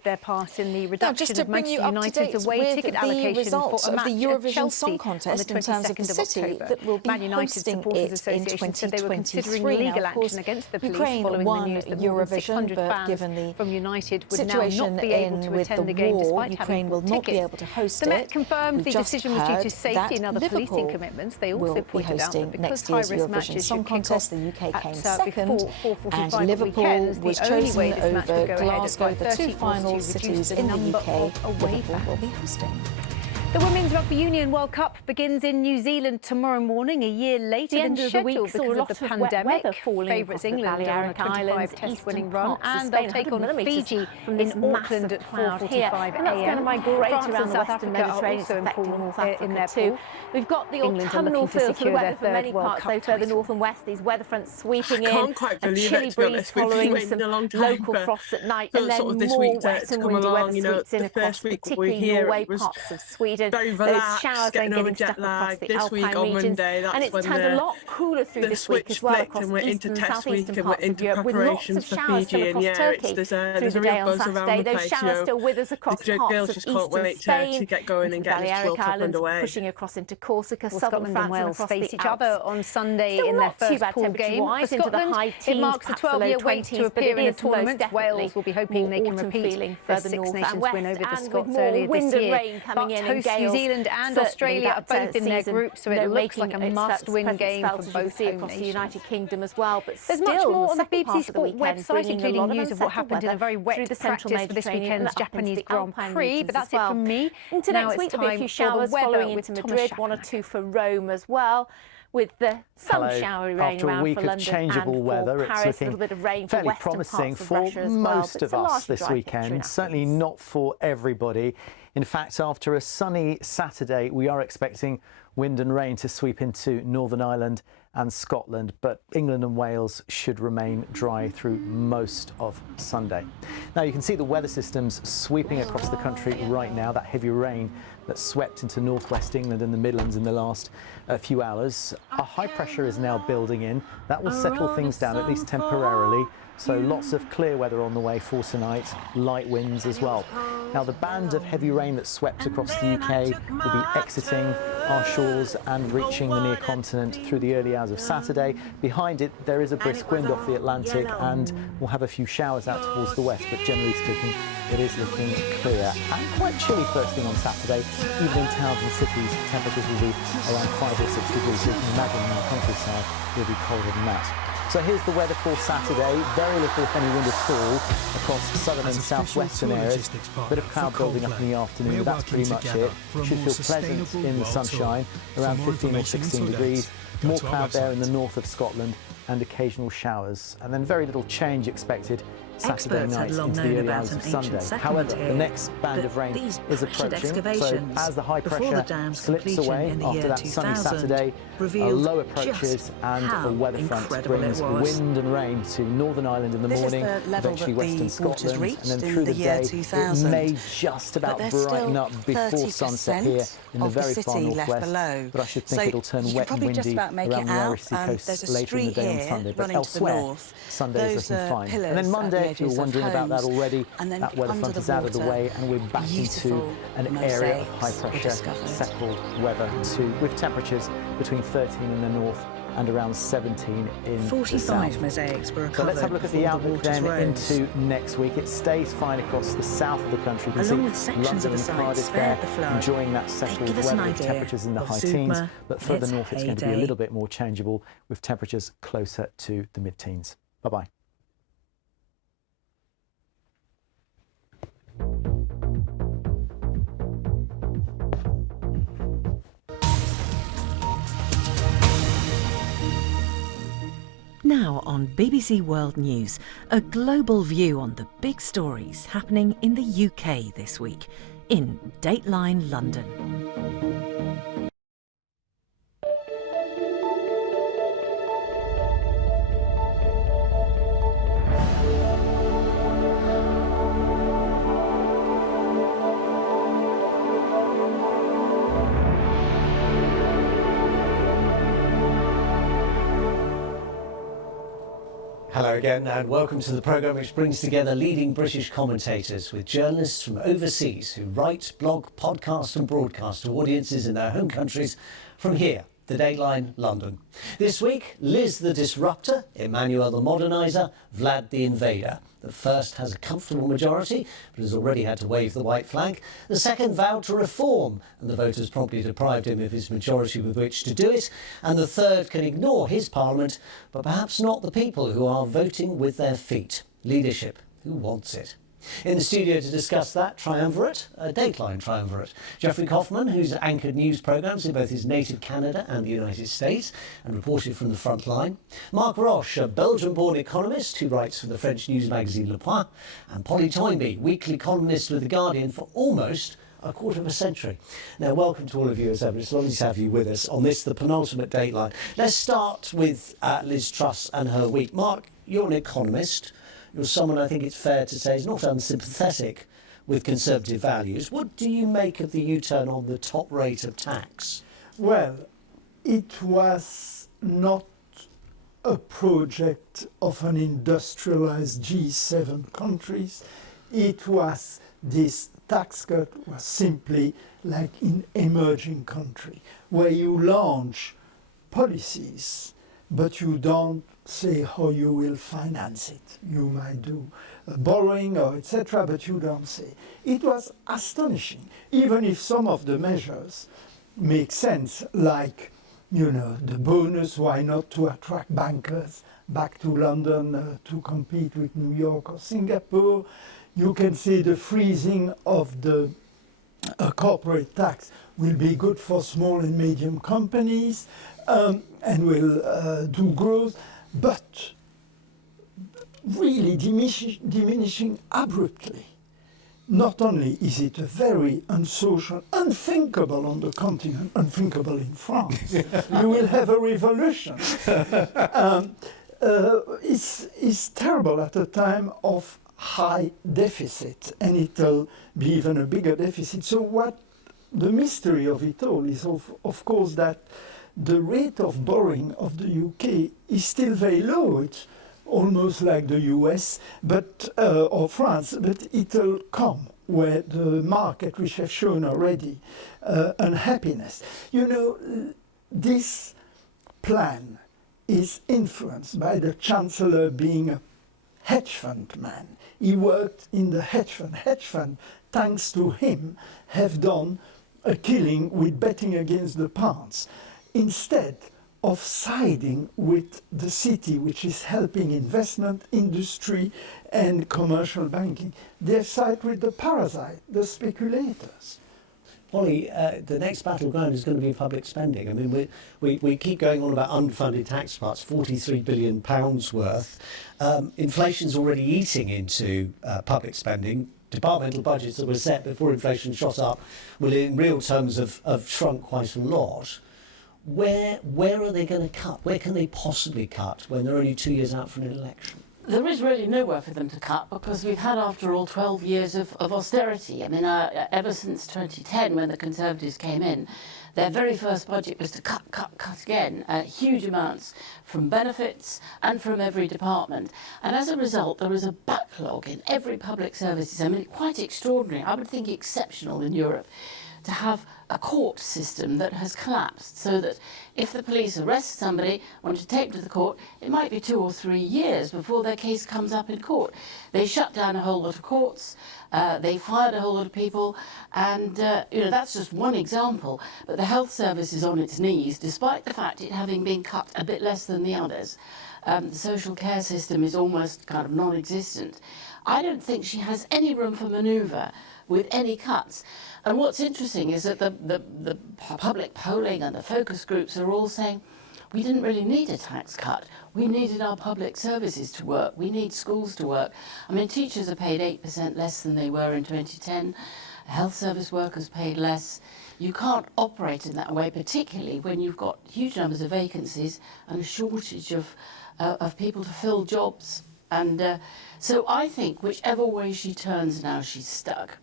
their part in the reduction of Manchester United's away ticket allocation for a match the Eurovision at Chelsea Song Contest on the in terms of the 22nd of city October. that will be Man United hosting Supporters it Association in said they were considering 2023. legal Now, of course, action against the police Ukraine following the won news that more than Eurovision, 600 but fans given the from United would now situation not be able to with attend the the game war, despite Ukraine having will bought not be tickets. able to host The Met it. confirmed We've the just decision was due to heard safety and other Liverpool policing commitments. They also will be pointed out that hosting because next year's high-risk Eurovision matches Song should kick Contest. off The UK came at, second, before 4:45 and Liverpool weekends, was the only way chosen this match over could go ahead Glasgow, is by the 30 two final was to reduce cities the in the number UK of away Liverpool fans. will be hosting. The Women's Rugby Union World Cup begins in New Zealand tomorrow morning, a year later than scheduled because of the pandemic. Favourites England are on a 25 test-winning run, and they'll take on Fiji in Auckland at 4:45 a.m. France and South Africa are also in their pool. We've got the England are autumnal looking to feel to the secure their weather for many third World parts, Cup though further title. north and west. These weather fronts sweeping I in, can't quite a believe chilly it, to be breeze honest. We've been following waiting some a long time local for frosts at night, and then sort of this more week wet to and come windy along. weather You know, sweeps in the across first week we were particularly here, Norway, it was parts of Sweden. very Those relaxed, showers then getting over getting stuck jet across lag. the This week Alpine on regions, Monday, and that's it's when turned a lot cooler through the this week switch as well flicked across and we're into eastern and test week southeastern and we're parts of into Europe, with lots of preparations for showers still Fiji. And across yeah, Turkey there's through a the real day on buzz around Saturday. the Those place. showers still with us across the parts girls of just can't eastern wait Spain, to get going and into get this Balearic World Cup Islands, underway. pushing across into Corsica, southern Scotland France and Wales across face the each Alps. other on Sunday Still in their not too first bad pool game. For temperature-wise, into the Scotland, high it teens, marks a perhaps the low 12-year wait 20s, to but appear it in a is most tournament. definitely Wales will be hoping they can autumn repeat feeling their further Six north and Nations west, win over the and Scots with more earlier wind this and year. rain coming But in and hosts New gales, Zealand and certainly Australia are that both in their season, group, so it looks like a making its must-win presence game felt, for as you can both see, home across the nations. United Kingdom as well. But There's still, much more on the second BBC half of the Sport weekend, website, bringing a including lot of news of what unsettled happened in a weather very through wet the central practice for this Mediterranean and weekend's up into Japanese the Grand Alpine Prix. regions But that's as well. it from me. Into Now next it's week, there'll be a time few for the showers weather following with into Thomas Madrid, one or Schaffner. two for Rome as well, with some Hello. showery rain After a around week for of London changeable and weather, for it's Paris, a looking little bit of rain for fairly western promising parts of for Russia as well. most But of it's a us largely this dry picture in weekend. Certainly Athens. not for everybody. In fact, after a sunny Saturday, we are expecting wind and rain to sweep into Northern Ireland and Scotland, but England and Wales should remain dry through most of Sunday. Now you can see the weather systems sweeping across the country right now, that heavy rain that swept into northwest England and the Midlands in the last few hours. A high pressure is now building in. That will settle things down, at least temporarily. So lots of clear weather on the way for tonight, light winds as well. Now the band of heavy rain that swept across the UK will be exiting our shores and reaching the near continent through the early hours of Saturday. Behind it there is a brisk wind off the Atlantic and we'll have a few showers out towards the west, but generally speaking it is looking clear and quite chilly first thing on Saturday. Even in towns and cities temperatures will be around 5 or 6 degrees, so you can imagine in the countryside it will be colder than that. So here's the weather for Saturday. Very little, if any, wind at all across southern and southwestern areas. A bit of cloud building up in the afternoon, but that's pretty much it. Should feel pleasant in the sunshine, around 15 or 16 degrees. More cloud there in the north of Scotland and occasional showers. And then very little change expected Saturday night into the early hours of Sunday. However, the next band of rain is approaching, so as the high pressure slips away after that sunny Saturday, a low approaches and a weather front brings wind and rain to Northern Ireland in the morning, eventually western Scotland, and then through the day it may just about brighten up before sunset here in the very far northwest, but I should think it'll turn wet and windy around the Irish Sea coast later in the day on Sunday, but elsewhere Sunday is looking fine. And then Monday, if you're wondering about that already, that weather front is out of the way and we're back into an area of high pressure, settled weather too, with temperatures between 13 in the north and around 17 in the south. Mosaics were recovered. So let's have a look at the outlook then into next week. It stays fine across the south of the country. You can see London and Cardiff there enjoying that settled weather with temperatures in the high teens, but further north it's going to be a little bit more changeable with temperatures closer to the mid-teens. Bye-bye. Now on BBC World News, a global view on the big stories happening in the UK this week in Dateline London. Hello again and welcome to the programme which brings together leading British commentators with journalists from overseas who write, blog, podcast and broadcast to audiences in their home countries from here, the Dateline London. This week, Liz the Disruptor, Emmanuel the Moderniser, Vlad the Invader. The first has a comfortable majority but has already had to wave the white flag. The second vowed to reform and the voters promptly deprived him of his majority with which to do it. And the third can ignore his parliament but perhaps not the people who are voting with their feet. Leadership, who wants it? In the studio to discuss that triumvirate, a Dateline triumvirate. Geoffrey Kaufman, who's anchored news programmes in both his native Canada and the United States and reported from the front line. Mark Roche, a Belgian-born economist who writes for the French news magazine Le Point. And Polly Toynbee, weekly columnist with The Guardian for almost a quarter of a century. Now, welcome to all of you as ever. It's lovely to have you with us on this, the penultimate Dateline. Let's start with Liz Truss and her week. Mark, you're an economist. You're someone I think it's fair to say is not unsympathetic with Conservative values. What do you make of the U-turn on the top rate of tax? Well, it was not a project of an industrialized G7 countries. It was, this tax cut was simply like in emerging country, where you launch policies, but you don't say how you will finance it. You might do borrowing or etc., but you don't say. It was astonishing, even if some of the measures make sense, like, you know, the bonus, why not to attract bankers back to London to compete with New York or Singapore. You can say the freezing of the corporate tax will be good for small and medium companies and will do growth. But really diminishing abruptly. Not only is it a very unsocial, unthinkable on the continent, unthinkable in France, you will have a revolution. It's terrible at a time of high deficit, and it'll be even a bigger deficit. So what the mystery of it all is, of course, that the rate of borrowing of the UK is still very low. It's almost like the US or France, but it'll come where the market, which have shown already unhappiness. You know, this plan is influenced by the Chancellor being a hedge fund man. He worked in the hedge fund. Hedge fund, thanks to him, have done a killing with betting against the pounds. Instead of siding with the city, which is helping investment, industry and commercial banking, they side with the parasite, the speculators. Polly, the next battleground is going to be public spending. I mean, we keep going on about unfunded tax cuts, £43 billion worth. Inflation's already eating into public spending. Departmental budgets that were set before inflation shot up will in real terms have shrunk quite a lot. Where are they going to cut? Where can they possibly cut when they're only 2 years out from an election? There is really nowhere for them to cut because we've had, after all, 12 years of austerity. I mean, ever since 2010, when the Conservatives came in, their very first budget was to cut again, huge amounts from benefits and from every department. And as a result, there is a backlog in every public services. I mean, quite extraordinary. I would think exceptional in Europe to have a court system that has collapsed, so that if the police arrest somebody, want to take them to the court, it might be 2 or 3 years before their case comes up in court. They shut down a whole lot of courts, they fired a whole lot of people, and that's just one example. But the health service is on its knees, despite the fact it having been cut a bit less than the others. The social care system is almost kind of non-existent. I don't think she has any room for manoeuvre with any cuts. And what's interesting is that the public polling and the focus groups are all saying, we didn't really need a tax cut. We needed our public services to work. We need schools to work. I mean, teachers are paid 8% less than they were in 2010. Health service workers paid less. You can't operate in that way, particularly when you've got huge numbers of vacancies and a shortage of people to fill jobs. And so I think whichever way she turns now, she's stuck.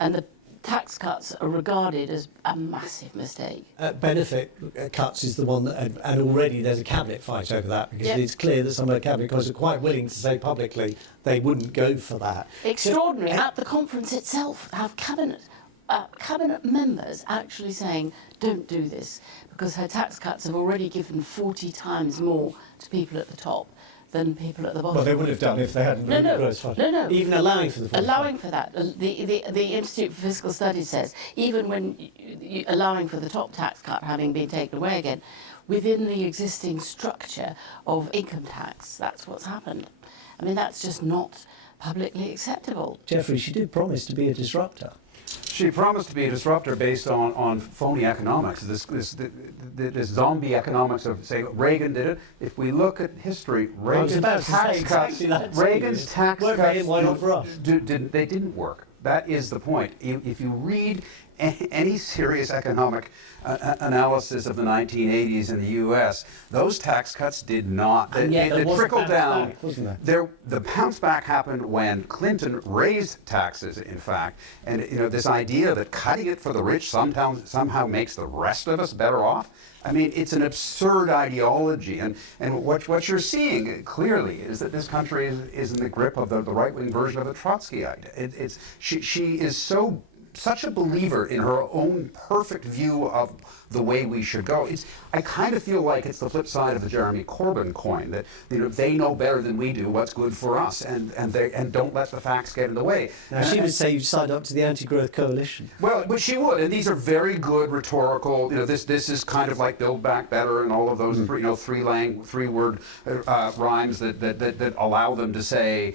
And tax cuts are regarded as a massive mistake. Benefit cuts is the one that, and already there's a cabinet fight over that, because it's clear that some of the cabinet colleagues are quite willing to say publicly they wouldn't go for that. Extraordinary. At the conference itself, have cabinet members actually saying, don't do this, because her tax cuts have already given 40 times more to people at the top than people at the bottom. Well, they would have done if they hadn't. No. Even allowing for the 45. Allowing for that. The Institute for Fiscal Studies says, even when allowing for the top tax cut having been taken away again, within the existing structure of income tax, that's what's happened. I mean, that's just not publicly acceptable. Geoffrey, she did promise to be a disruptor. She promised to be a disruptor based on phony economics, this zombie economics of, say, Reagan did it. If we look at history, Reagan's tax cuts didn't work. That is the point. If you read any serious economic analysis of the 1980s in the U.S., those tax cuts did not. They trickled down. The bounce back happened when Clinton raised taxes, in fact, and this idea that cutting it for the rich somehow makes the rest of us better off. I mean, it's an absurd ideology, and what you're seeing clearly is that this country is in the grip of the right-wing version of the Trotskyite. She is such a believer in her own perfect view of the way we should go. I kind of feel like it's the flip side of the Jeremy Corbyn coin, that they know better than we do what's good for us, and don't let the facts get in the way. Now, she would say you signed up to the anti-growth coalition. Well, but she would, and these are very good rhetorical. This is kind of like Build Back Better and all of those three-word rhymes that allow them to say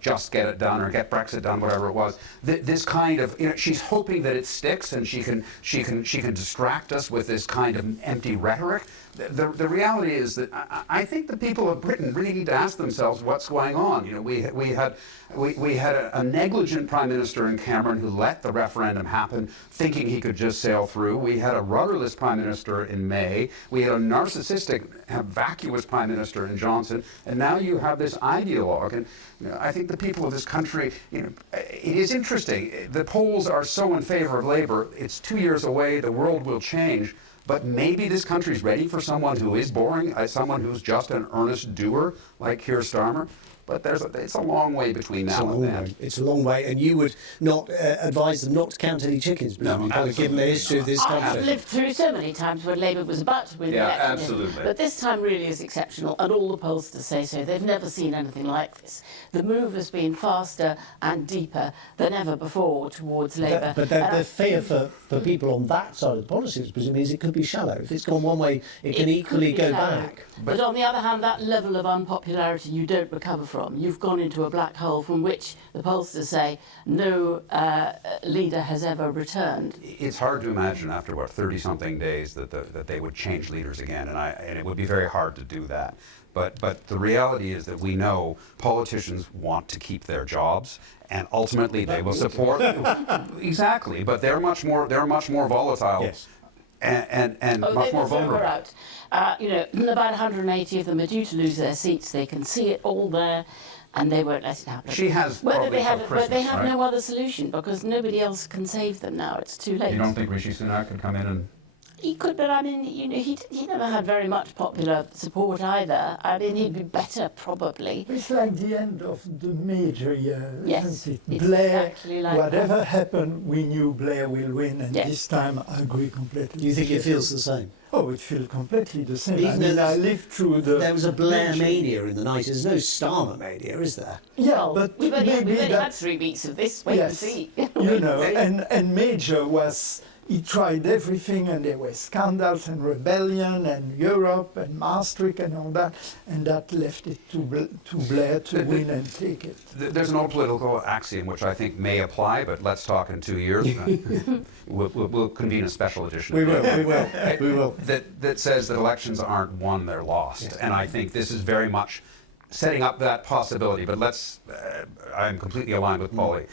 just get it done or get Brexit done, whatever it was. This kind of she's hoping that it sticks, and she can distract us with this kind of empty rhetoric. The reality is that I think the people of Britain really need to ask themselves what's going on. We had a negligent Prime Minister in Cameron who let the referendum happen, thinking he could just sail through. We had a rudderless Prime Minister in May. We had a narcissistic, vacuous Prime Minister in Johnson, and now you have this ideologue. And I think the people of this country, it is interesting. The polls are so in favor of Labour. It's 2 years away. The world will change. But maybe this country's ready for someone who is boring, someone who's just an earnest doer like Keir Starmer. But it's a long way between now and then. It's a long way, and you would not advise them not to count any chickens, given the history of this country. I have lived through so many times when Labour was about to win the election. Absolutely. But this time really is exceptional, and all the pollsters say so. They've never seen anything like this. The move has been faster and deeper than ever before towards Labour. But the fear for people on that side of the policy means it could be shallow. If it's gone one way, it can equally go back. But on the other hand, that level of unpopularity you don't recover from. You've gone into a black hole from which the pollsters say no leader has ever returned. It's hard to imagine after 30-something days that they would change leaders again, and it would be very hard to do that. But the reality is that we know politicians want to keep their jobs, and ultimately they will support. Exactly, but they're much more volatile. Yes. And much more vulnerable. Out. About 180 of them are due to lose their seats. They can see it all there, and they won't let it happen. She has. But they have no other solution, because nobody else can save them now. It's too late. You don't think Rishi Sunak could come in and? He could, but I mean, he never had very much popular support either. I mean, he'd be better probably. It's like the end of the major year, yes, isn't it? It's Blair, exactly like whatever that. happened, we knew Blair will win, and yes. this time I agree completely. Do you think it feels the same? Oh, it feels completely the same. Even I lived through the... There was a Blair mania in the 90s. There's no Starmer mania, is there? Yeah, but we've only maybe had 3 weeks of this. Wait and see. And Major was... He tried everything, and there were scandals and rebellion and Europe and Maastricht and all that, and that left it to Blair to win and take it. There's an old political axiom which I think may apply, but let's talk in 2 years. We'll convene a special edition. We will. That says that elections aren't won, they're lost. Yes. And I think this is very much setting up that possibility. But I'm completely aligned with Polly.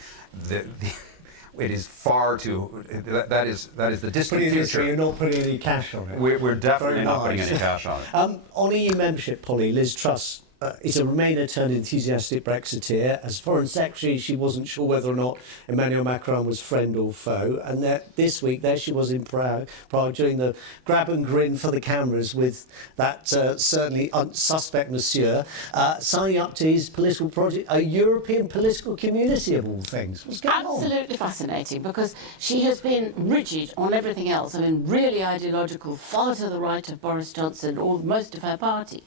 It is far too. That is the distant future. You're not putting any cash on it. We're definitely not putting any cash on it. On EU membership, Polly, Liz Truss is a Remainer turned enthusiastic Brexiteer. As Foreign Secretary, she wasn't sure whether or not Emmanuel Macron was friend or foe. And this week, there she was in Prague doing the grab and grin for the cameras with that certainly suspect monsieur, signing up to his political project, a European political community of all things. What's going on? Absolutely fascinating, because she has been rigid on everything else. I mean, really ideological, far to the right of Boris Johnson or most of her party.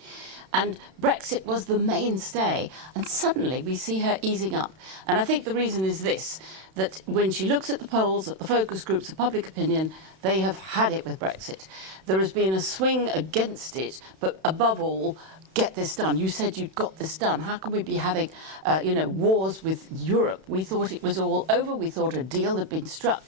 And Brexit was the mainstay, and suddenly we see her easing up. And I think the reason is this, that when she looks at the polls, at the focus groups of public opinion, they have had it with Brexit. There has been a swing against it, but above all, get this done. You said you'd got this done. How can we be having, wars with Europe? We thought it was all over. We thought a deal had been struck.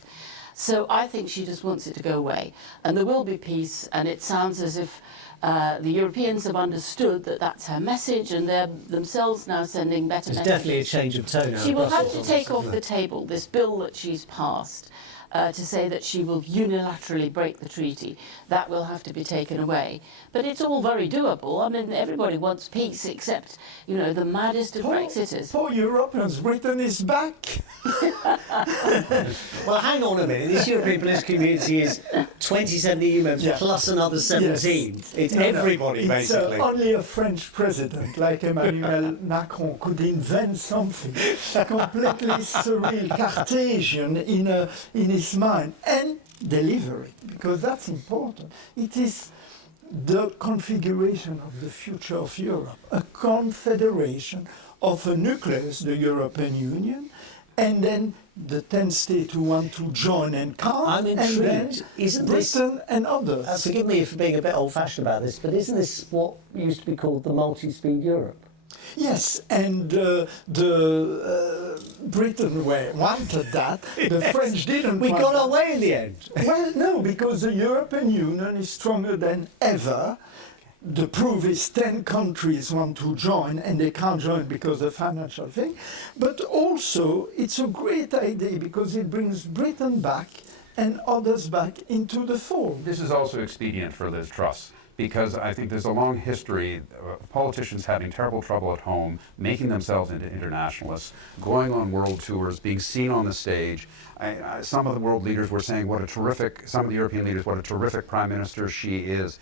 So I think she just wants it to go away. And there will be peace, and it sounds as if the Europeans have understood that that's her message, and they're themselves now sending better messages. There's definitely a change of tone. She will have to take off the table this bill that she's passed to say that she will unilaterally break the treaty. That will have to be taken away. But it's all very doable. I mean, everybody wants peace except, the maddest of Brexiters. For Europeans, Britain is back. Well, hang on a minute. This European political community is 27 EU members plus another 17. Yes. It's everybody, basically. Only a French president like Emmanuel Macron could invent something completely surreal, Cartesian in his mind, and deliver it, because that's important. It is the configuration of the future of Europe, a confederation of a nucleus, the European Union, and then the 10 states who want to join and come, I'm intrigued. and then Isn't Britain and others. Forgive me for being a bit old-fashioned about this, but isn't this what used to be called the multi-speed Europe? Yes, and Britain wanted that. The French didn't. We want got that. our way in the end. Well, no, because the European Union is stronger than ever. The proof is 10 countries want to join, and they can't join because of financial thing. But also, it's a great idea because it brings Britain back and others back into the fold. This is also expedient for Liz Truss, because I think there's a long history of politicians having terrible trouble at home, making themselves into internationalists, going on world tours, being seen on the stage. Some of the world leaders were saying some of the European leaders, what a terrific prime minister she is.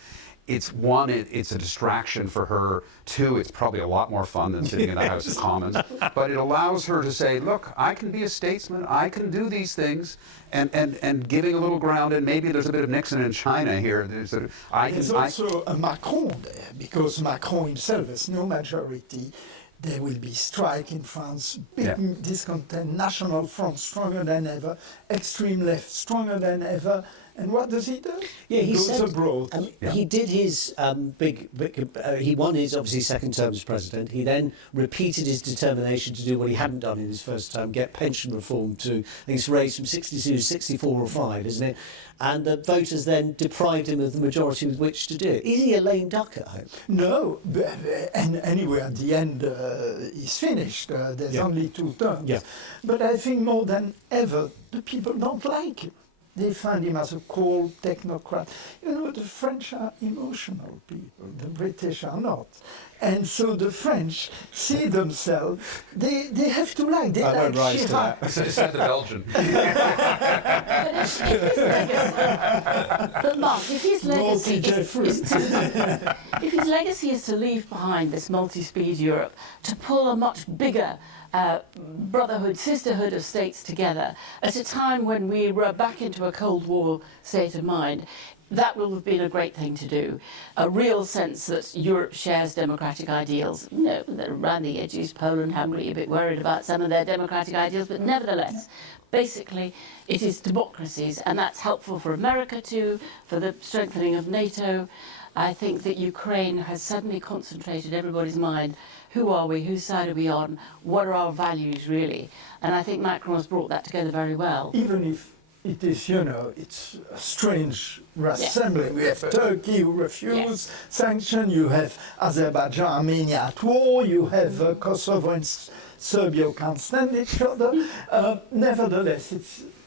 It's a distraction for her. Two, it's probably a lot more fun than sitting in the House of Commons. But it allows her to say, look, I can be a statesman, I can do these things, and giving a little ground, and maybe there's a bit of Nixon in China here. There's also a Macron there, because Macron himself has no majority. There will be strike in France, big discontent, National Front stronger than ever, extreme left stronger than ever. And what does he do? Yeah, he goes said, abroad. He did his he won his obviously second term as president. He then repeated his determination to do what he hadn't done in his first term, get pension reform to, I think it's raised from 62 to 64 or 5, isn't it? And the voters then deprived him of the majority with which to do it. Is he a lame duck at home? No, and anyway, at the end, he's finished. There's only 2 terms. Yeah. But I think more than ever, the people don't like him. They find him as a cold technocrat. The French are emotional people, the British are not. And so the French see themselves, they have to like, they like Chirac. Said the Belgian. But Mark, if his legacy is to leave behind this multi-speed Europe, to pull a much bigger brotherhood, sisterhood of states together at a time when we were back into a Cold War state of mind, that will have been a great thing to do. A real sense that Europe shares democratic ideals. Around the edges, Poland, Hungary, a bit worried about some of their democratic ideals, but nevertheless, basically, it is democracies, and that's helpful for America too, for the strengthening of NATO. I think that Ukraine has suddenly concentrated everybody's mind. Who are we? Whose side are we on? What are our values, really? And I think Macron has brought that together very well. Even if it is, it's a strange assembly. We have Turkey who refuse sanction. You have Azerbaijan, Armenia at war. You have Kosovo and Serbia who can't stand each other. Nevertheless,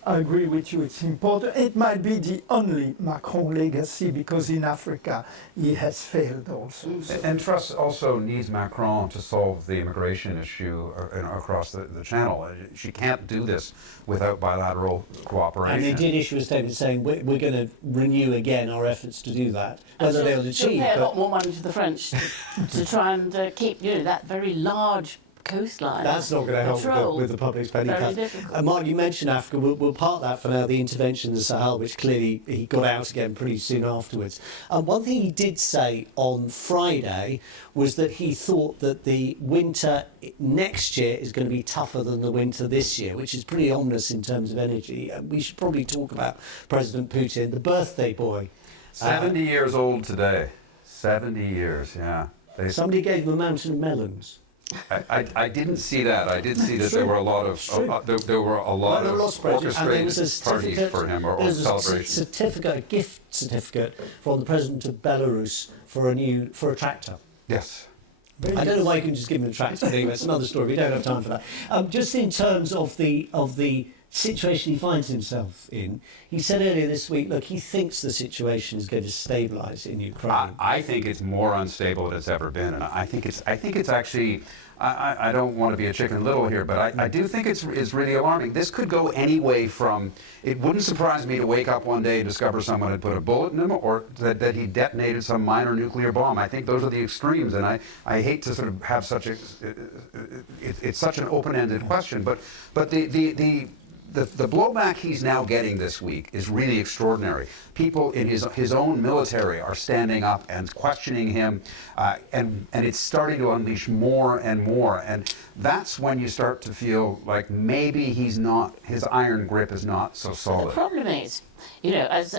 I agree with you, it's important. It might be the only Macron legacy because in Africa he has failed also. So. And Truss also needs Macron to solve the immigration issue across the channel. She can't do this without bilateral cooperation. And they did issue a statement saying we're going to renew again our efforts to do that. Whether they'll achieve, pay a lot more money to the French to try and keep that very large coastline. That's not going to help with the public spending cuts. Mark, you mentioned Africa. We'll park that for now, the intervention in the Sahel, which clearly he got out again pretty soon afterwards. One thing he did say on Friday was that he thought that the winter next year is going to be tougher than the winter this year, which is pretty ominous in terms of energy. We should probably talk about President Putin, the birthday boy. 70 years old today. 70 years, yeah. Somebody gave him a mountain of melons. I didn't see that. I did see that there were a lot of orchestrated parties for him or celebrations. A gift certificate from the president of Belarus for a tractor. Yes. I don't know why you can just give him a tractor. Anyway, it's another story. We don't have time for that. Just in terms of the situation he finds himself in, he said earlier this week, look, he thinks the situation is going to stabilise in Ukraine. I think it's more unstable than it's ever been, and I think it's actually. I don't want to be a Chicken Little here, but I do think it's really alarming. This could go any way from, it wouldn't surprise me to wake up one day and discover someone had put a bullet in him or that he detonated some minor nuclear bomb. I think those are the extremes, and I hate to sort of have such a, it's such an open-ended question, but the blowback he's now getting this week is really extraordinary. People in his own military are standing up and questioning him, and it's starting to unleash more and more. And that's when you start to feel like maybe his iron grip is not so solid. The problem is, as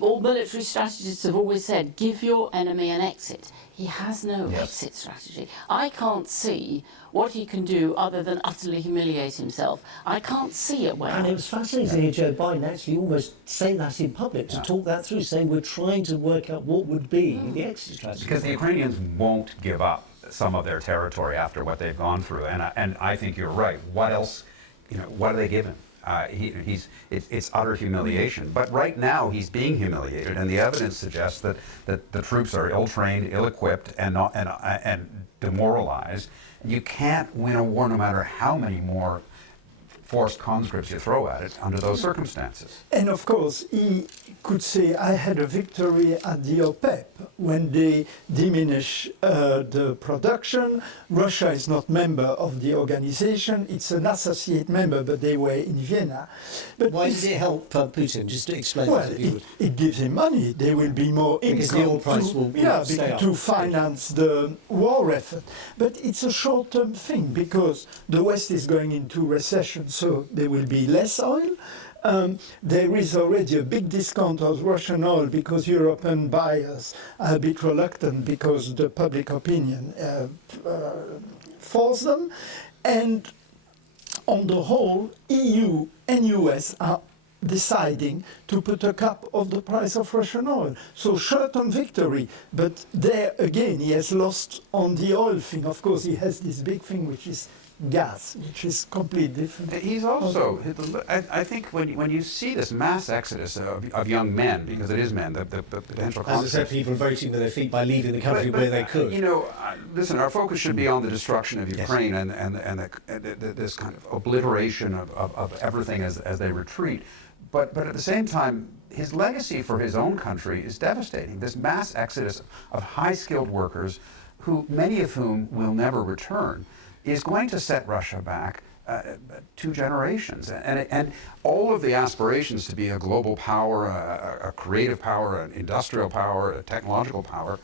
all military strategists have always said, give your enemy an exit. He has no exit strategy. I can't see what he can do other than utterly humiliate himself. I can't see a way. And it was fascinating to hear Joe Biden actually almost say that in public, to talk that through, saying we're trying to work out what would be the exit strategy. Because the Ukrainians won't give up some of their territory after what they've gone through. And I think you're right. What else, what do they give him? It's utter humiliation. But right now he's being humiliated, and the evidence suggests that the troops are ill-trained, ill-equipped, and demoralized. You can't win a war no matter how many more forced conscripts you throw at it under those circumstances. And of course, he could say, I had a victory at the OPEP when they diminish the production. Russia is not member of the organization. It's an associate member, but they were in Vienna. But why does it help Putin? Just to explain. Well, it gives him money. There will be more income because the oil price will stay up. To finance the war effort. But it's a short-term thing because the West is going into recession, so there will be less oil. There is already a big discount of Russian oil because European buyers are a bit reluctant because the public opinion forces them. And on the whole, EU and US are deciding to put a cap of the price of Russian oil. So short-term victory, but there again he has lost on the oil thing. Of course, he has this big thing which is gas, which is completely different. He's also, I think when you see this mass exodus of young men, because it is men, the potential consequences. As I said, people voting with their feet by leaving the country where they could. Listen, our focus should be on the destruction of Ukraine and this kind of obliteration of everything as they retreat. But at the same time, his legacy for his own country is devastating. This mass exodus of high-skilled workers, many of whom will never return, is going to set Russia back 2 generations. And all of the aspirations to be a global power, a creative power, an industrial power, a technological power,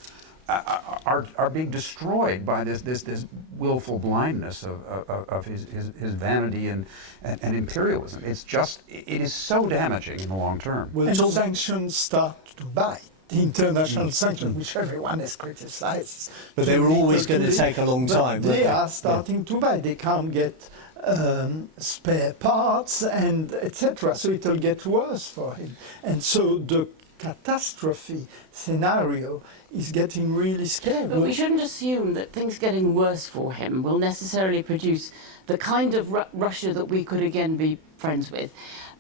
are being destroyed by this willful blindness of his vanity and imperialism. It is so damaging in the long term. Well, sanctions start to bite. The international sanctions, which everyone has criticized. But they were always going to take a long time. They are starting to buy. They can't get spare parts and etc. So it'll get worse for him. And so the catastrophe scenario is getting really scary. But we shouldn't assume that things getting worse for him will necessarily produce the kind of Russia that we could again be friends with,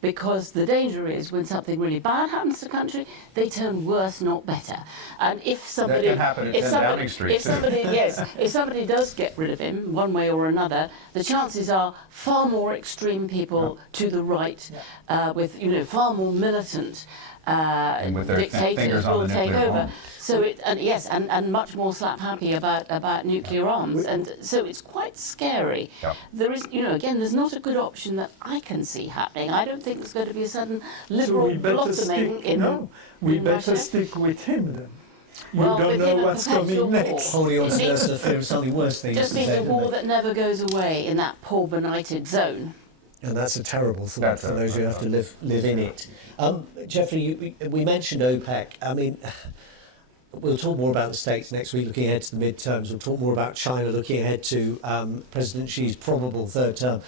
because the danger is when something really bad happens to the country, they turn worse, not better. And if somebody, that can happen at 10 Downing Street. if somebody does get rid of him one way or another, the chances are far more extreme people to the right, with far more militant and with their dictators will take over. Bomb. So and much more slap happy about nuclear arms, and so it's quite scary. Yep. There is, again, there's not a good option that I can see happening. I don't think there's going to be a sudden liberal blossoming in. We better Russia. stick with him then. You Well, don't with know him, a what's perpetual coming next. Holding on to the fear of something worse things. Just means a war that never goes away in that poor benighted zone. And that's a terrible thought for those who have to live in it. Geoffrey, we mentioned OPEC. I mean, we'll talk more about the States next week, looking ahead to the midterms. We'll talk more about China, looking ahead to President Xi's probable third term.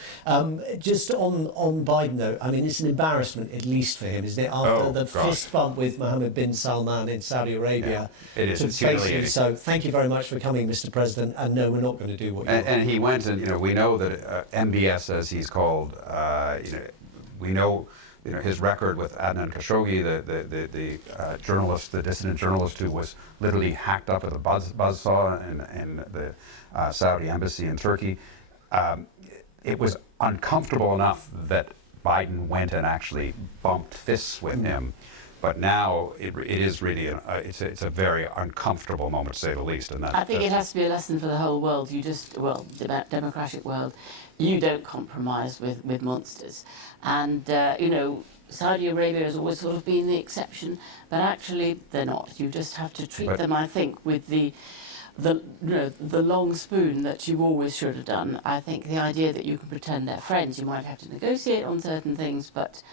Just on Biden, though, I mean, it's an embarrassment, at least for him, isn't it? After the fist bump with Mohammed bin Salman in Saudi Arabia. Yeah, it is. It's basically, humiliating. so thank you very much for coming, Mr. President. And no, we're not going to do what you want. And he went, and we know that MBS, as he's called, we know. His record with Adnan Khashoggi, the journalist, the dissident journalist who was literally hacked up at the buzzsaw in the Saudi embassy in Turkey. It was uncomfortable enough that Biden went and actually bumped fists with him. But now it is really it's a very uncomfortable moment, to say the least. And I think it has to be a lesson for the whole world. Democratic world, you don't compromise with monsters. And Saudi Arabia has always sort of been the exception, but actually they're not. You just have to treat them, I think, with the long spoon that you always should have done. I think the idea that you can pretend they're friends, you might have to negotiate on certain things, but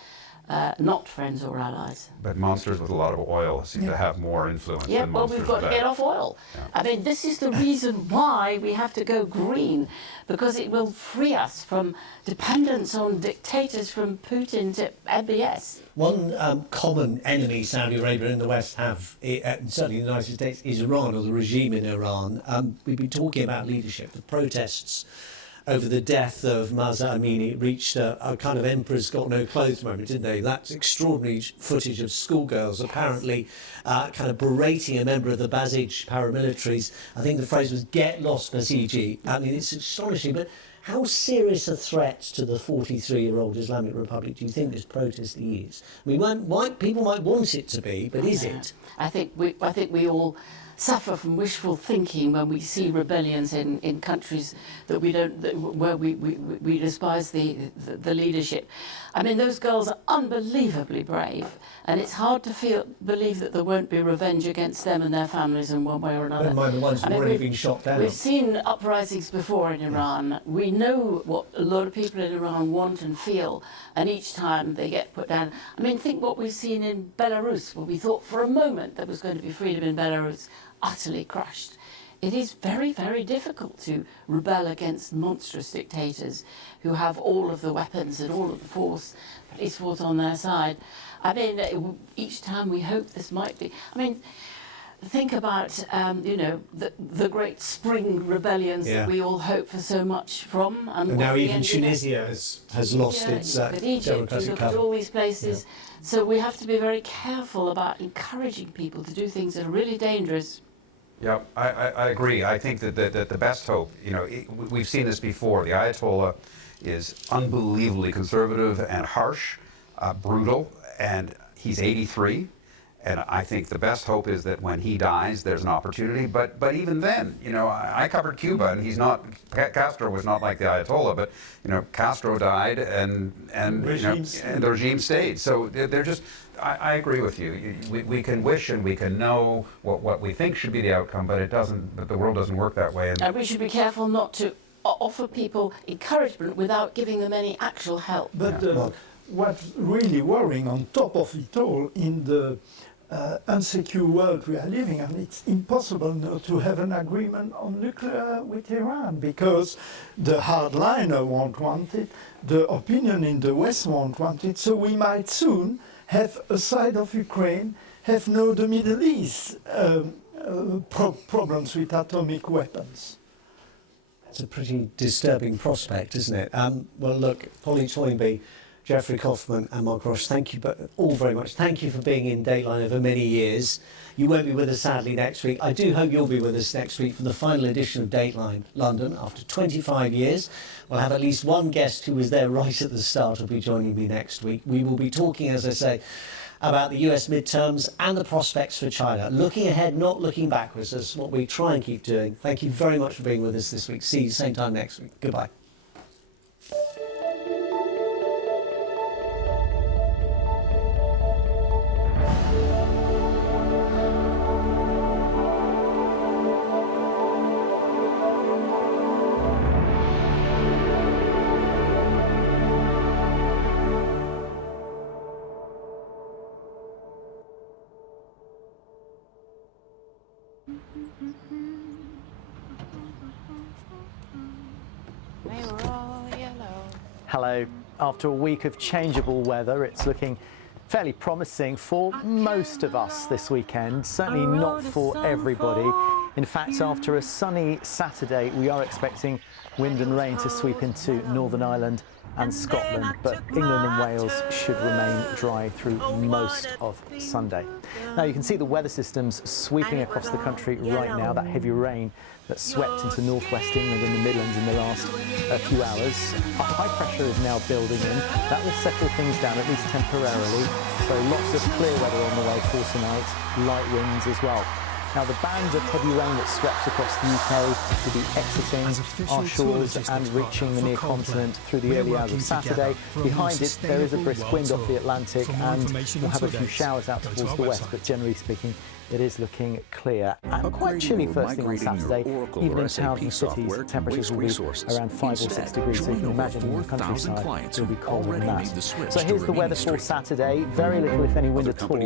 not friends or allies. But monsters with a lot of oil seem to have more influence than monsters we've got to get off oil. Yeah. I mean, this is the reason why we have to go green, because it will free us from dependence on dictators from Putin to MBS. One common enemy Saudi Arabia and the West have, and certainly the United States, is Iran, or the regime in Iran. We've been talking about leadership. The protests over the death of Mahsa Amini reached a kind of emperor's got no clothes moment, didn't they? That's extraordinary footage of schoolgirls apparently kind of berating a member of the Basij paramilitaries. I think the phrase was "get lost, Basiji." I mean, it's astonishing, but how serious a threat to the 43-year-old Islamic Republic do you think this protest is? I mean, people might want it to be, but is it? I think we all suffer from wishful thinking when we see rebellions in countries that where we despise the leadership. I mean, those girls are unbelievably brave, and it's hard to believe that there won't be revenge against them and their families in one way or another. Never mind the ones who've already been shot down. We've seen uprisings before in Iran. We know what a lot of people in Iran want and feel, and each time they get put down. I mean, think what we've seen in Belarus, where we thought for a moment there was going to be freedom in Belarus, utterly crushed. It is very, very difficult to rebel against monstrous dictators who have all of the weapons and all of the police force on their side. I mean, each time we hope this might be. I mean, think about the great spring rebellions that we all hope for so much from. And now even Tunisia has lost its Egypt, democratic you look cover. at all these places. Yeah. So we have to be very careful about encouraging people to do things that are really dangerous. Yeah, I agree. I think that the best hope, we've seen this before. The Ayatollah is unbelievably conservative and harsh, brutal, and he's 83. And I think the best hope is that when he dies, there's an opportunity. But even then, I covered Cuba, and Castro was not like the Ayatollah, but Castro died, and the regime stayed. So they're just. I agree with you. We can wish and we can know what we think should be the outcome, but it doesn't. But the world doesn't work that way. And we should be careful not to offer people encouragement without giving them any actual help. But what's really worrying on top of it all in the unsecure world we are living in, it's impossible now to have an agreement on nuclear with Iran, because the hardliner won't want it, the opinion in the West won't want it, so we might soon have a side of Ukraine, have now the Middle East problems with atomic weapons. It's a pretty disturbing prospect, isn't it? Well, look, Polly Toynbee, Jeffrey Kaufman and Mark Roche, thank you all very much. Thank you for being in Dateline over many years. You won't be with us sadly next week. I do hope you'll be with us next week for the final edition of Dateline London. After 25 years, we'll have at least one guest who was there right at the start will be joining me next week. We will be talking, as I say, about the US midterms and the prospects for China. Looking ahead, not looking backwards. That's what we try and keep doing. Thank you very much for being with us this week. See you same time next week. Goodbye. Hello. After a week of changeable weather, it's looking fairly promising for most of us this weekend, certainly not for everybody. In fact, after a sunny Saturday, we are expecting wind and rain to sweep into Northern Ireland and Scotland, but England and Wales should remain dry through most of Sunday. Now you can see the weather systems sweeping across the country right now, that heavy rain that swept into northwest England and the Midlands in the last few hours. High pressure is now building in. That will settle things down, at least temporarily. So lots of clear weather on the way for tonight, light winds as well. Now the band of heavy rain that swept across the UK will be exiting our shores and reaching the near continent through the early hours of Saturday. Behind it there is a brisk wind off the Atlantic and we'll have a few showers out towards the west, but generally speaking it is looking clear. And quite chilly first thing on Saturday, even in towns and cities, temperatures will be around 5 or 6 degrees, so you can imagine in the countryside it'll be colder than that. So here's the weather for Saturday. Very little, if any, wind at all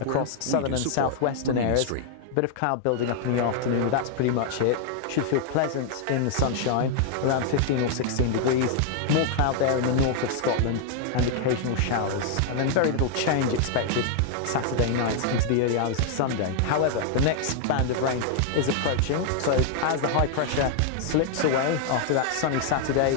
across southern and southwestern areas. A bit of cloud building up in the afternoon, but that's pretty much it. Should feel pleasant in the sunshine, around 15 or 16 degrees. More cloud there in the north of Scotland and occasional showers. And then very little change expected Saturday night into the early hours of Sunday. However, the next band of rain is approaching. So as the high pressure slips away after that sunny Saturday,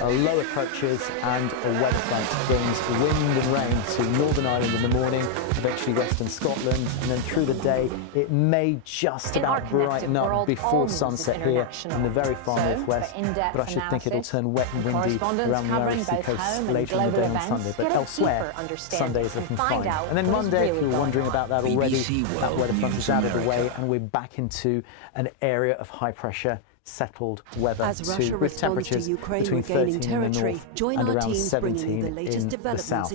a low approaches and a weather front brings wind and rain to Northern Ireland in the morning, eventually western Scotland, and then through the day it may just about brighten up before sunset here in the very far northwest, but I should think it'll turn wet and windy around the Irish Sea coast later in the day on Sunday, but elsewhere Sunday is looking fine. And then Monday, if you were wondering about that already, that weather front is out of the way and we're back into an area of high pressure settled weather too, with temperatures between 13 in the north and around 17 in the south.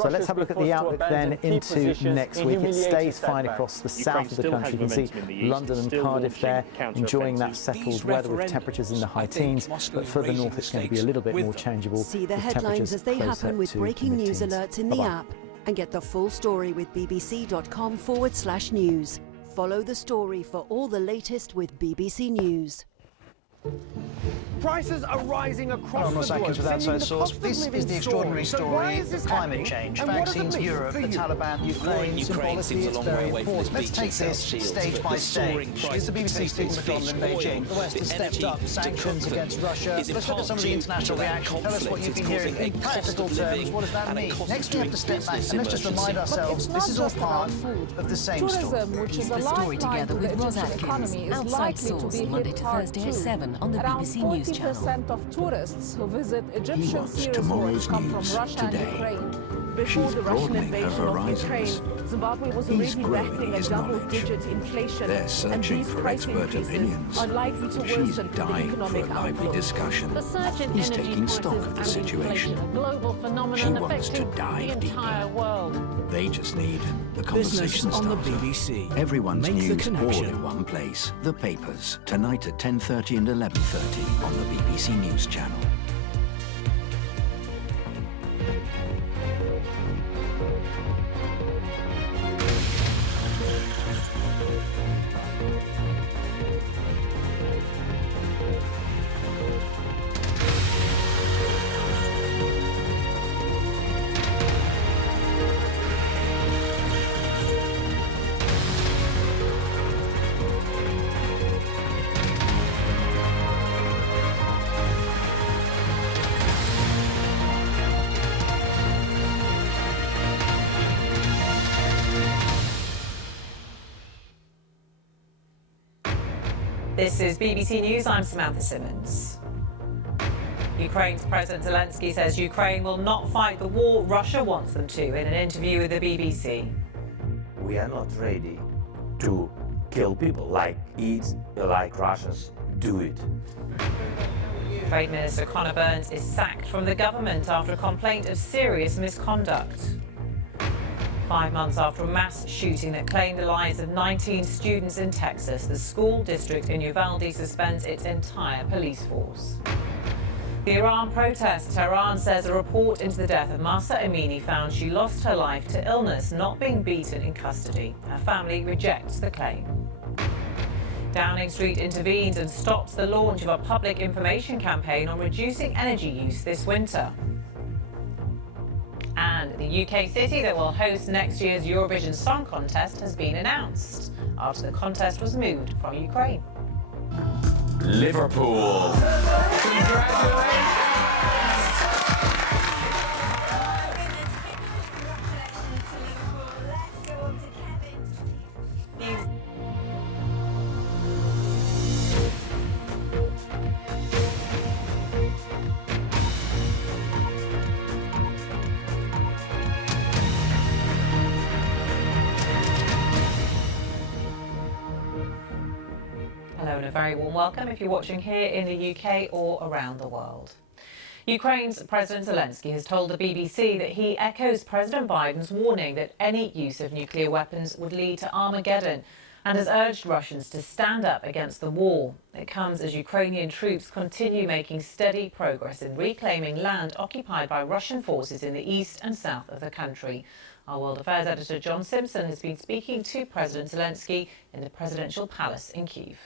So let's have a look at the outlook then into next week. It stays fine across the south of the country. You can see London and Cardiff there enjoying that settled weather with temperatures in the high teens, but further north it's going to be a little bit more changeable. See the headlines as they happen with breaking news alerts in the app, and get the full story with bbc.com/news. Follow the story for all the latest with BBC News. Prices are rising across the globe. With outside source. This is the extraordinary story of climate change. Vaccines, Europe, the Taliban, Ukraine, symbolically it's very important. Let's take this stage by stage. Here's the BBC Stephen McDonald in Beijing. The West has stepped up sanctions against Russia. Let's look at some of the international reaction. Tell us what you've been hearing in practical terms. What does that mean? Next we have to step back and let's just remind ourselves this is all part of the same story. Piece the story together with Ros Atkins. Outside Source, Monday to Thursday at 7 on the BBC News channel. 40% of tourists who visit Egyptian sea resorts come from Russia and Ukraine. Before the Russian invasion of Ukraine, Zimbabwe was already battling a double-digit inflation, and these price increases are likely to worsen the economic outlook. Discussion. The surge in He's energy taking stock prices of the and situation. inflation, a global phenomenon She wants to affecting dive the entire world. They just need the Business conversation on the starter. BBC. Everyone's Make the news all connection. in one place. The papers, tonight at 10:30 and 11:30 on the BBC News channel. This is BBC News, I'm Samantha Simmons. Ukraine's President Zelensky says Ukraine will not fight the war Russia wants them to in an interview with the BBC. We are not ready to kill people like Russians do it. Trade Minister Conor Burns is sacked from the government after a complaint of serious misconduct. 5 months after a mass shooting that claimed the lives of 19 students in Texas, the school district in Uvalde suspends its entire police force. The Iran protests. Tehran says a report into the death of Mahsa Amini found she lost her life to illness, not being beaten in custody. Her family rejects the claim. Downing Street intervenes and stops the launch of a public information campaign on reducing energy use this winter. And the UK city that will host next year's Eurovision Song Contest has been announced after the contest was moved from Ukraine. Liverpool. Congratulations. Hello and a very warm welcome if you're watching here in the UK or around the world. Ukraine's President Zelensky has told the BBC that he echoes President Biden's warning that any use of nuclear weapons would lead to Armageddon and has urged Russians to stand up against the war. It comes as Ukrainian troops continue making steady progress in reclaiming land occupied by Russian forces in the east and south of the country. Our World Affairs editor John Simpson has been speaking to President Zelensky in the presidential palace in Kyiv.